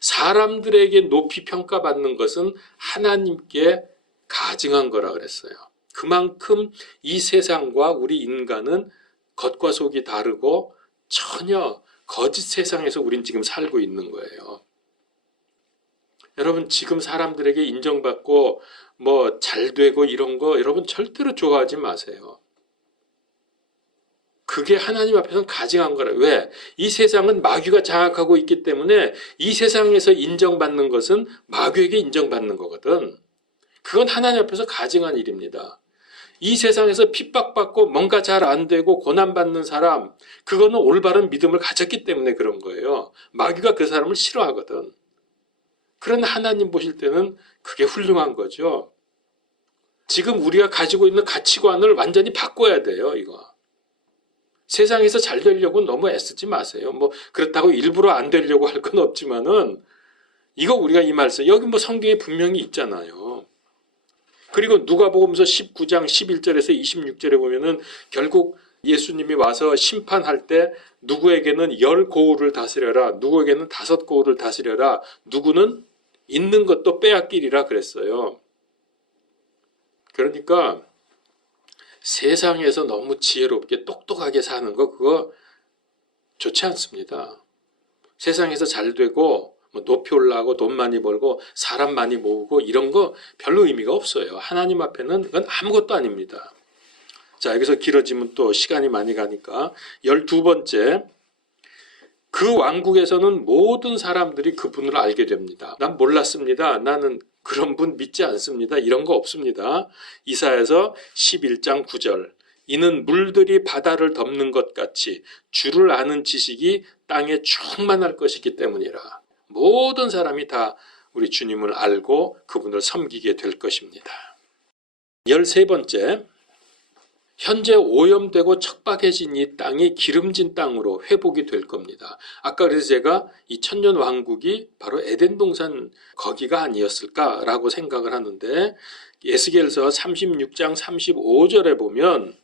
사람들에게 높이 평가받는 것은 하나님께 가증한 거라 그랬어요. 그만큼 이 세상과 우리 인간은 겉과 속이 다르고 전혀 거짓 세상에서 우린 지금 살고 있는 거예요. 여러분, 지금 사람들에게 인정받고 뭐 잘되고 이런 거 여러분 절대로 좋아하지 마세요. 그게 하나님 앞에서는 가증한 거라. 왜? 이 세상은 마귀가 장악하고 있기 때문에 이 세상에서 인정받는 것은 마귀에게 인정받는 거거든. 그건 하나님 앞에서 가증한 일입니다. 이 세상에서 핍박받고 뭔가 잘 안 되고 고난받는 사람, 그거는 올바른 믿음을 가졌기 때문에 그런 거예요. 마귀가 그 사람을 싫어하거든. 그러나 하나님 보실 때는 그게 훌륭한 거죠. 지금 우리가 가지고 있는 가치관을 완전히 바꿔야 돼요, 이거. 세상에서 잘 되려고 너무 애쓰지 마세요. 뭐 그렇다고 일부러 안 되려고 할 건 없지만은 이거 우리가 이 말씀 여기 뭐 성경에 분명히 있잖아요. 그리고 누가복음서 19장 11절에서 26절에 보면은 결국 예수님이 와서 심판할 때 누구에게는 10고울을 다스려라, 누구에게는 5고울을 다스려라, 누구는 있는 것도 빼앗기리라 그랬어요. 그러니까 세상에서 너무 지혜롭게 똑똑하게 사는 거 그거 좋지 않습니다. 세상에서 잘 되고 높이 올라가고 돈 많이 벌고 사람 많이 모으고 이런 거 별로 의미가 없어요. 하나님 앞에는 그건 아무것도 아닙니다. 자, 여기서 길어지면 또 시간이 많이 가니까 12번째, 그 왕국에서는 모든 사람들이 그분을 알게 됩니다. 난 몰랐습니다. 나는 그런 분 믿지 않습니다. 이런 거 없습니다. 이사야서 11장 9절. 이는 물들이 바다를 덮는 것 같이 주를 아는 지식이 땅에 충만할 것이기 때문이라. 모든 사람이 다 우리 주님을 알고 그분을 섬기게 될 것입니다. 13번째, 현재 오염되고 척박해진 이 땅이 기름진 땅으로 회복이 될 겁니다. 아까 그래서 제가 이 천년 왕국이 바로 에덴 동산 거기가 아니었을까라고 생각을 하는데, 에스겔서 36장 35절에 보면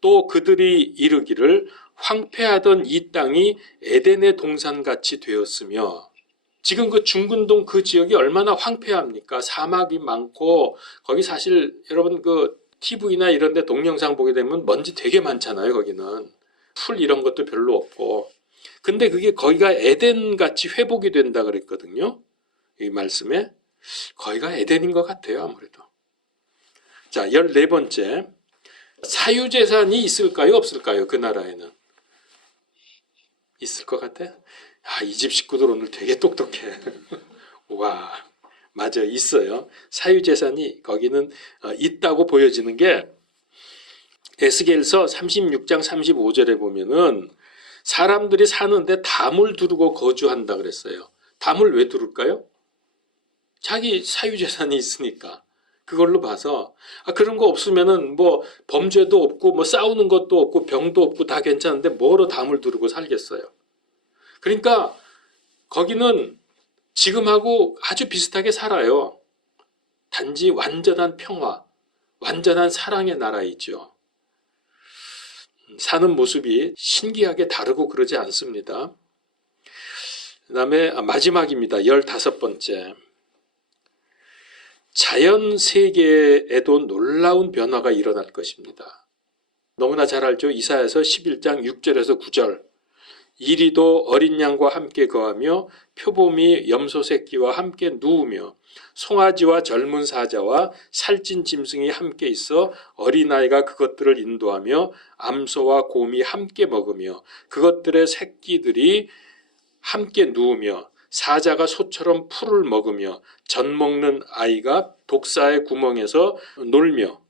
또 그들이 이르기를 황폐하던 이 땅이 에덴의 동산같이 되었으며, 지금 그 중근동 그 지역이 얼마나 황폐합니까? 사막이 많고, 거기 사실 여러분 그 TV나 이런 데 동영상 보게 되면 먼지 되게 많잖아요. 거기는 풀 이런 것도 별로 없고. 근데 그게 거기가 에덴같이 회복이 된다 그랬거든요. 이 말씀에 거기가 에덴인 것 같아요. 아무래도. 자, 14번째, 사유재산이 있을까요? 없을까요? 그 나라에는 있을 것 같아? 이 집 식구들 오늘 되게 똑똑해. 와, 맞아요. 있어요. 사유재산이 거기는 있다고 보여지는 게, 에스겔서 36장 35절에 보면은 사람들이 사는데 담을 두르고 거주한다 그랬어요. 담을 왜 두를까요? 자기 사유재산이 있으니까. 그걸로 봐서 그런 거 없으면은 뭐 범죄도 없고 뭐 싸우는 것도 없고 병도 없고 다 괜찮은데 뭐로 담을 두르고 살겠어요. 그러니까 거기는 지금하고 아주 비슷하게 살아요. 단지 완전한 평화, 완전한 사랑의 나라이죠. 사는 모습이 신기하게 다르고 그러지 않습니다. 그 다음에 마지막입니다. 15번째. 자연 세계에도 놀라운 변화가 일어날 것입니다. 너무나 잘 알죠. 이사야서 11장 6절에서 9절. 이리도 어린 양과 함께 거하며 표범이 염소 새끼와 함께 누우며 송아지와 젊은 사자와 살찐 짐승이 함께 있어 어린아이가 그것들을 인도하며 암소와 곰이 함께 먹으며 그것들의 새끼들이 함께 누우며 사자가 소처럼 풀을 먹으며 젖 먹는 아이가 독사의 구멍에서 놀며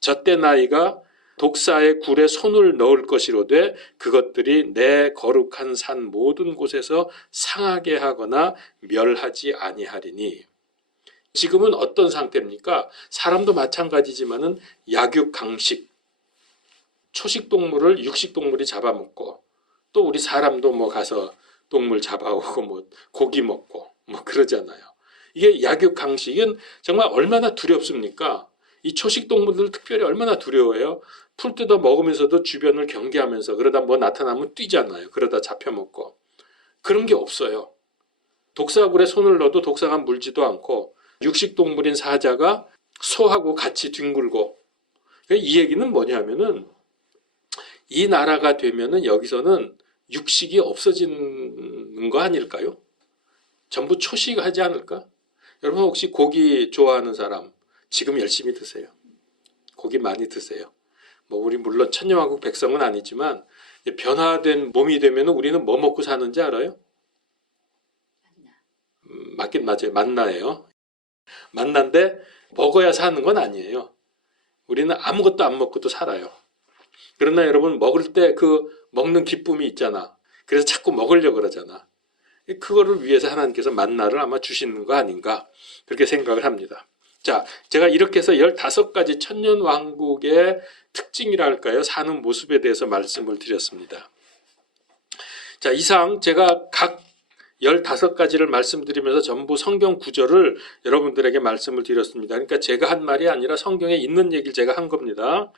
젖된 아이가 독사의 굴에 손을 넣을 것이로되 그것들이 내 거룩한 산 모든 곳에서 상하게 하거나 멸하지 아니하리니. 지금은 어떤 상태입니까? 사람도 마찬가지지만은 약육강식, 초식동물을 육식동물이 잡아먹고, 또 우리 사람도 뭐 가서 동물 잡아오고 뭐 고기 먹고 뭐 그러잖아요. 이게 약육강식은 정말 얼마나 두렵습니까? 이 초식동물들 특별히 얼마나 두려워해요. 풀 뜯어 먹으면서도 주변을 경계하면서, 그러다 뭐 나타나면 뛰잖아요. 그러다 잡혀먹고. 그런 게 없어요. 독사굴에 손을 넣어도 독사가 물지도 않고, 육식동물인 사자가 소하고 같이 뒹굴고. 이 얘기는 뭐냐면은 이 나라가 되면은 여기서는 육식이 없어지는 거 아닐까요? 전부 초식하지 않을까? 여러분 혹시 고기 좋아하는 사람 지금 열심히 드세요. 고기 많이 드세요. 뭐 우리 물론 천년왕국 백성은 아니지만 변화된 몸이 되면 우리는 뭐 먹고 사는지 알아요? 맞긴 맞아요. 만나예요. 만나인데 먹어야 사는 건 아니에요. 우리는 아무것도 안 먹고도 살아요. 그러나 여러분 먹을 때 그 먹는 기쁨이 있잖아. 그래서 자꾸 먹으려고 그러잖아. 그거를 위해서 하나님께서 만나를 아마 주시는 거 아닌가 그렇게 생각을 합니다. 자, 제가 이렇게 해서 15가지 천년왕국의 특징이랄까요? 사는 모습에 대해서 말씀을 드렸습니다. 자, 이상 제가 각 15가지를 말씀드리면서 전부 성경 구절을 여러분들에게 말씀을 드렸습니다. 그러니까 제가 한 말이 아니라 성경에 있는 얘기를 제가 한 겁니다.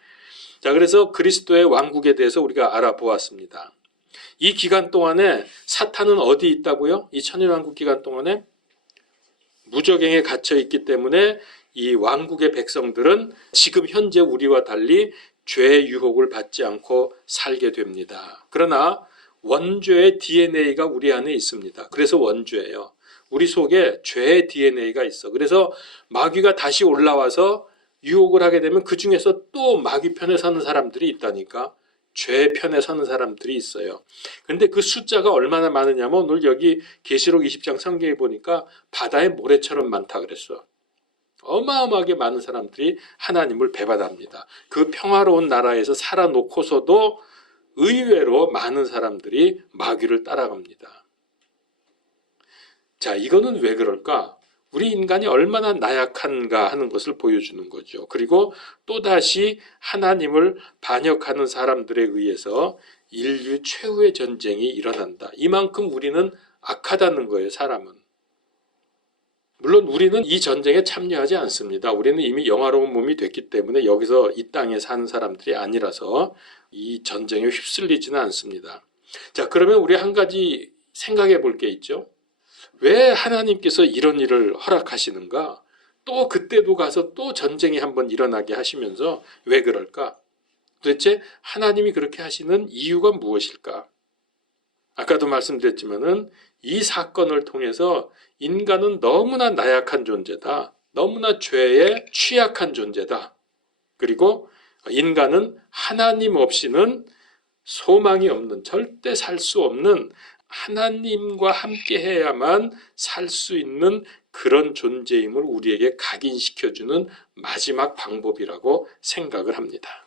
자, 그래서 그리스도의 왕국에 대해서 우리가 알아보았습니다. 이 기간 동안에 사탄은 어디 있다고요? 이 천년왕국 기간 동안에 무저갱에 갇혀 있기 때문에 이 왕국의 백성들은 지금 현재 우리와 달리 죄의 유혹을 받지 않고 살게 됩니다. 그러나 원죄의 DNA가 우리 안에 있습니다. 그래서 원죄예요. 우리 속에 죄의 DNA가 있어. 그래서 마귀가 다시 올라와서 유혹을 하게 되면 그 중에서 또 마귀 편에 서는 사람들이 있다니까. 죄 편에 서는 사람들이 있어요. 그런데 그 숫자가 얼마나 많으냐면 오늘 여기 계시록 20장 성경에 보니까 바다의 모래처럼 많다 그랬어. 어마어마하게 많은 사람들이 하나님을 배반합니다. 그 평화로운 나라에서 살아놓고서도 의외로 많은 사람들이 마귀를 따라갑니다. 자, 이거는 왜 그럴까? 우리 인간이 얼마나 나약한가 하는 것을 보여주는 거죠. 그리고 또다시 하나님을 반역하는 사람들에 의해서 인류 최후의 전쟁이 일어난다. 이만큼 우리는 악하다는 거예요, 사람은. 물론 우리는 이 전쟁에 참여하지 않습니다. 우리는 이미 영화로운 몸이 됐기 때문에 여기서 이 땅에 사는 사람들이 아니라서 이 전쟁에 휩쓸리지는 않습니다. 자, 그러면 우리 한 가지 생각해 볼 게 있죠. 왜 하나님께서 이런 일을 허락하시는가? 또 그때도 가서 또 전쟁이 한번 일어나게 하시면서 왜 그럴까? 도대체 하나님이 그렇게 하시는 이유가 무엇일까? 아까도 말씀드렸지만은 이 사건을 통해서 인간은 너무나 나약한 존재다. 너무나 죄에 취약한 존재다. 그리고 인간은 하나님 없이는 소망이 없는, 절대 살 수 없는, 하나님과 함께 해야만 살 수 있는 그런 존재임을 우리에게 각인시켜주는 마지막 방법이라고 생각을 합니다.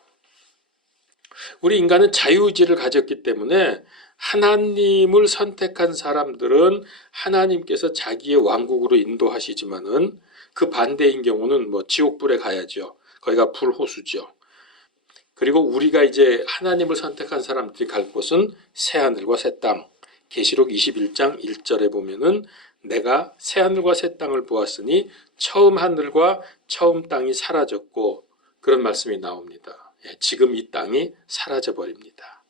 우리 인간은 자유의지를 가졌기 때문에 하나님을 선택한 사람들은 하나님께서 자기의 왕국으로 인도하시지만은 그 반대인 경우는 지옥불에 가야죠. 거기가 불호수죠. 그리고 우리가 이제 하나님을 선택한 사람들이 갈 곳은 새하늘과 새 땅. 계시록 21장 1절에 보면은 내가 새하늘과 새 땅을 보았으니 처음 하늘과 처음 땅이 사라졌고 그런 말씀이 나옵니다. 지금 이 땅이 사라져 버립니다.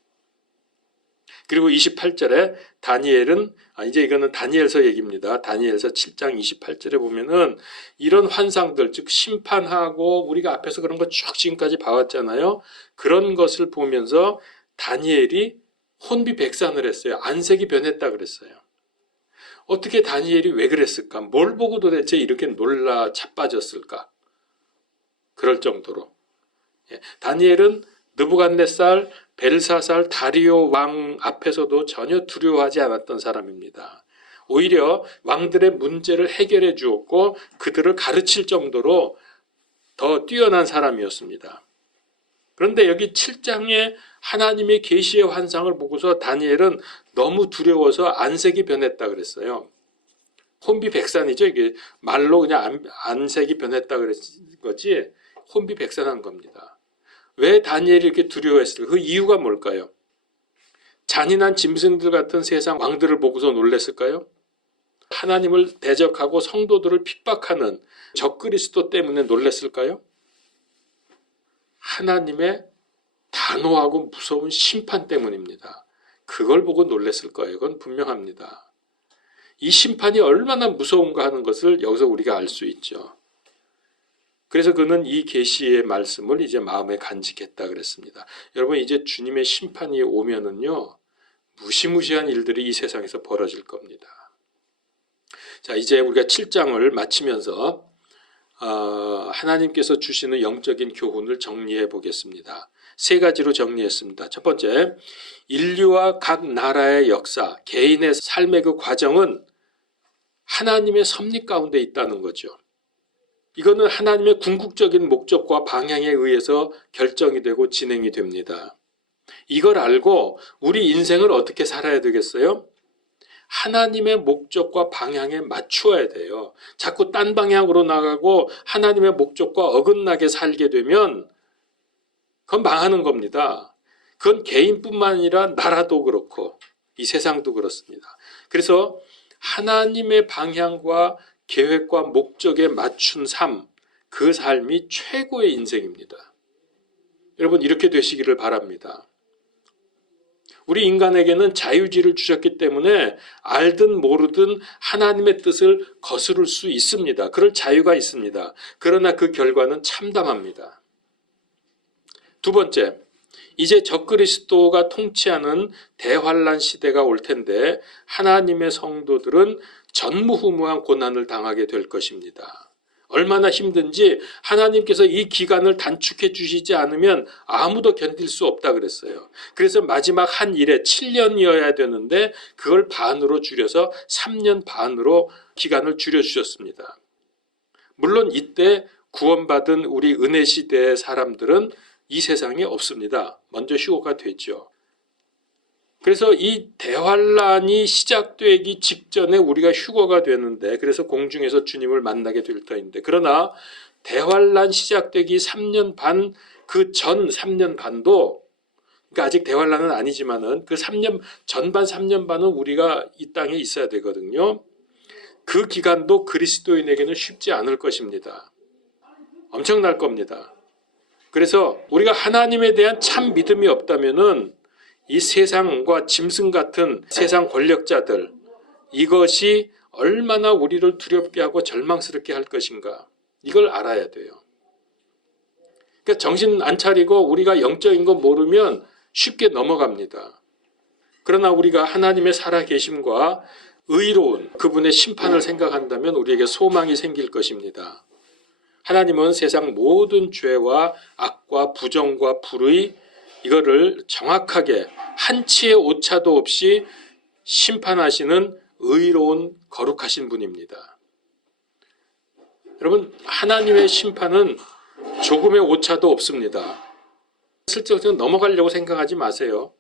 그리고 28절에 다니엘은 이제 이거는 다니엘서 얘기입니다. 다니엘서 7장 28절에 보면은 이런 환상들, 즉 심판하고 우리가 앞에서 그런 거 쭉 지금까지 봐왔잖아요. 그런 것을 보면서 다니엘이 혼비백산을 했어요. 안색이 변했다 그랬어요. 어떻게 다니엘이 왜 그랬을까? 뭘 보고 도대체 이렇게 놀라 자빠졌을까? 그럴 정도로. 다니엘은 느부갓네살, 벨사살, 다리오 왕 앞에서도 전혀 두려워하지 않았던 사람입니다. 오히려 왕들의 문제를 해결해 주었고 그들을 가르칠 정도로 더 뛰어난 사람이었습니다. 그런데 여기 7장에 하나님의 계시의 환상을 보고서 다니엘은 너무 두려워서 안색이 변했다 그랬어요. 혼비백산이죠. 이게 말로 그냥 안색이 변했다 그랬 거지 혼비백산한 겁니다. 왜 다니엘이 이렇게 두려워했을까? 그 이유가 뭘까요? 잔인한 짐승들 같은 세상 왕들을 보고서 놀랐을까요? 하나님을 대적하고 성도들을 핍박하는 적그리스도 때문에 놀랐을까요? 하나님의 단호하고 무서운 심판 때문입니다. 그걸 보고 놀랐을 거예요. 그건 분명합니다. 이 심판이 얼마나 무서운가 하는 것을 여기서 우리가 알 수 있죠. 그래서 그는 이 계시의 말씀을 이제 마음에 간직했다 그랬습니다. 여러분 이제 주님의 심판이 오면은요 무시무시한 일들이 이 세상에서 벌어질 겁니다. 자 이제 우리가 7장을 마치면서 하나님께서 주시는 영적인 교훈을 정리해 보겠습니다. 세 가지로 정리했습니다. 첫 번째, 인류와 각 나라의 역사, 개인의 삶의 그 과정은 하나님의 섭리 가운데 있다는 거죠. 이거는 하나님의 궁극적인 목적과 방향에 의해서 결정이 되고 진행이 됩니다. 이걸 알고 우리 인생을 어떻게 살아야 되겠어요? 하나님의 목적과 방향에 맞추어야 돼요. 자꾸 딴 방향으로 나가고 하나님의 목적과 어긋나게 살게 되면 그건 망하는 겁니다. 그건 개인뿐만 아니라 나라도 그렇고 이 세상도 그렇습니다. 그래서 하나님의 방향과 계획과 목적에 맞춘 삶, 그 삶이 최고의 인생입니다. 여러분 이렇게 되시기를 바랍니다. 우리 인간에게는 자유의지를 주셨기 때문에 알든 모르든 하나님의 뜻을 거스를 수 있습니다. 그럴 자유가 있습니다. 그러나 그 결과는 참담합니다. 두 번째, 이제 적그리스도가 통치하는 대환란 시대가 올 텐데 하나님의 성도들은 전무후무한 고난을 당하게 될 것입니다. 얼마나 힘든지 하나님께서 이 기간을 단축해 주시지 않으면 아무도 견딜 수 없다 그랬어요. 그래서 마지막 한 일에 7년이어야 되는데 그걸 반으로 줄여서 3년 반으로 기간을 줄여주셨습니다. 물론 이때 구원받은 우리 은혜 시대의 사람들은 이 세상에 없습니다. 먼저 휴거가 됐죠. 그래서 이 대환란이 시작되기 직전에 우리가 휴거가 되는데, 그래서 공중에서 주님을 만나게 될 터인데, 그러나 대환란 시작되기 3년 반, 그 전 3년 반도, 그러니까 아직 대환란은 아니지만은 그 3년 전반 3년 반은 우리가 이 땅에 있어야 되거든요. 그 기간도 그리스도인에게는 쉽지 않을 것입니다. 엄청날 겁니다. 그래서 우리가 하나님에 대한 참 믿음이 없다면은 이 세상과 짐승 같은 세상 권력자들, 이것이 얼마나 우리를 두렵게 하고 절망스럽게 할 것인가, 이걸 알아야 돼요. 그러니까 정신 안 차리고 우리가 영적인 거 모르면 쉽게 넘어갑니다. 그러나 우리가 하나님의 살아계심과 의로운 그분의 심판을 생각한다면 우리에게 소망이 생길 것입니다. 하나님은 세상 모든 죄와 악과 부정과 불의, 이거를 정확하게 한치의 오차도 없이 심판하시는 의로운 거룩하신 분입니다. 여러분, 하나님의 심판은 조금의 오차도 없습니다. 슬쩍 넘어가려고 생각하지 마세요.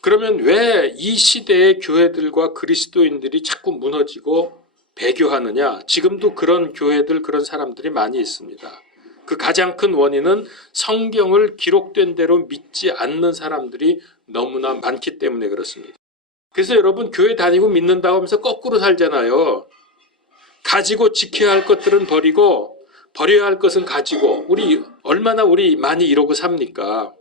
그러면 왜 이 시대의 교회들과 그리스도인들이 자꾸 무너지고 배교하느냐? 지금도 그런 교회들, 그런 사람들이 많이 있습니다. 그 가장 큰 원인은 성경을 기록된 대로 믿지 않는 사람들이 너무나 많기 때문에 그렇습니다. 그래서 여러분, 교회 다니고 믿는다고 하면서 거꾸로 살잖아요. 가지고 지켜야 할 것들은 버리고 버려야 할 것은 가지고, 얼마나 많이 이러고 삽니까?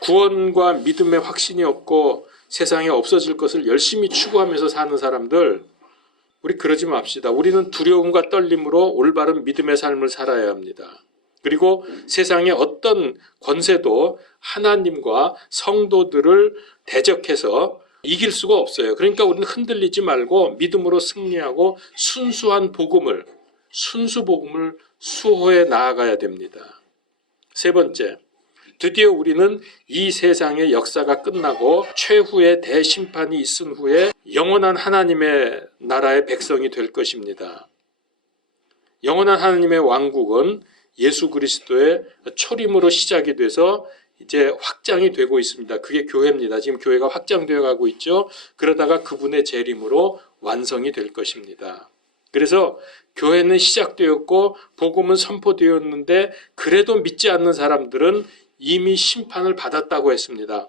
구원과 믿음의 확신이 없고 세상에 없어질 것을 열심히 추구하면서 사는 사람들, 우리 그러지 맙시다. 우리는 두려움과 떨림으로 올바른 믿음의 삶을 살아야 합니다. 그리고 세상의 어떤 권세도 하나님과 성도들을 대적해서 이길 수가 없어요. 그러니까 우리는 흔들리지 말고 믿음으로 승리하고 순수한 복음을, 순수 복음을 수호해 나아가야 됩니다. 세 번째, 드디어 우리는 이 세상의 역사가 끝나고 최후의 대심판이 있은 후에 영원한 하나님의 나라의 백성이 될 것입니다. 영원한 하나님의 왕국은 예수 그리스도의 초림으로 시작이 돼서 이제 확장이 되고 있습니다. 그게 교회입니다. 지금 교회가 확장되어 가고 있죠. 그러다가 그분의 재림으로 완성이 될 것입니다. 그래서 교회는 시작되었고 복음은 선포되었는데, 그래도 믿지 않는 사람들은 이미 심판을 받았다고 했습니다.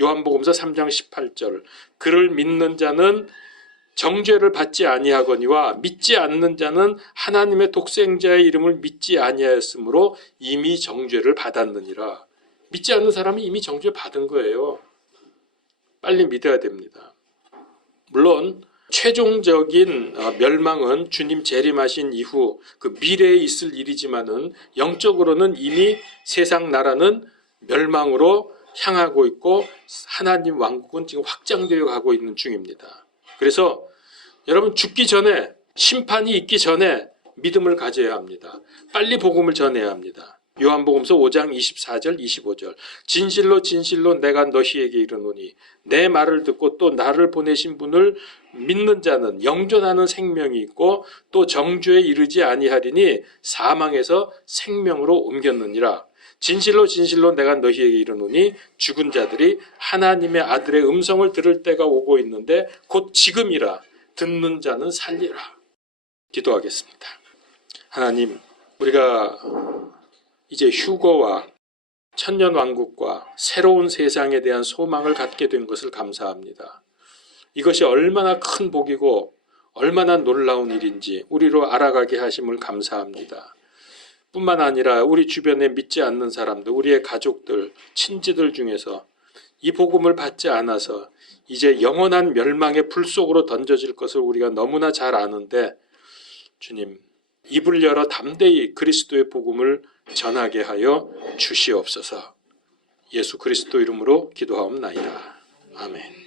요한복음서 3장 18절, 그를 믿는 자는 정죄를 받지 아니하거니와 믿지 않는 자는 하나님의 독생자의 이름을 믿지 아니하였으므로 이미 정죄를 받았느니라. 믿지 않는 사람이 이미 정죄 받은 거예요. 빨리 믿어야 됩니다. 물론 최종적인 멸망은 주님 재림하신 이후 그 미래에 있을 일이지만은, 영적으로는 이미 세상 나라는 멸망으로 향하고 있고 하나님 왕국은 지금 확장되어 가고 있는 중입니다. 그래서 여러분, 죽기 전에, 심판이 있기 전에 믿음을 가져야 합니다. 빨리 복음을 전해야 합니다. 요한복음서 5장 24절 25절, 진실로 진실로 내가 너희에게 이르노니 내 말을 듣고 또 나를 보내신 분을 믿는 자는 영존하는 생명이 있고 또 정죄에 이르지 아니하리니 사망에서 생명으로 옮겼느니라. 진실로 진실로 내가 너희에게 이르노니 죽은 자들이 하나님의 아들의 음성을 들을 때가 오고 있는데 곧 지금이라. 듣는 자는 살리라. 기도하겠습니다. 하나님, 우리가 이제 휴거와 천년왕국과 새로운 세상에 대한 소망을 갖게 된 것을 감사합니다. 이것이 얼마나 큰 복이고 얼마나 놀라운 일인지 우리로 알아가게 하심을 감사합니다. 뿐만 아니라 우리 주변에 믿지 않는 사람들, 우리의 가족들, 친지들 중에서 이 복음을 받지 않아서 이제 영원한 멸망의 불 속으로 던져질 것을 우리가 너무나 잘 아는데, 주님, 입을 열어 담대히 그리스도의 복음을 전하게 하여 주시옵소서. 예수 그리스도 이름으로 기도하옵나이다. 아멘.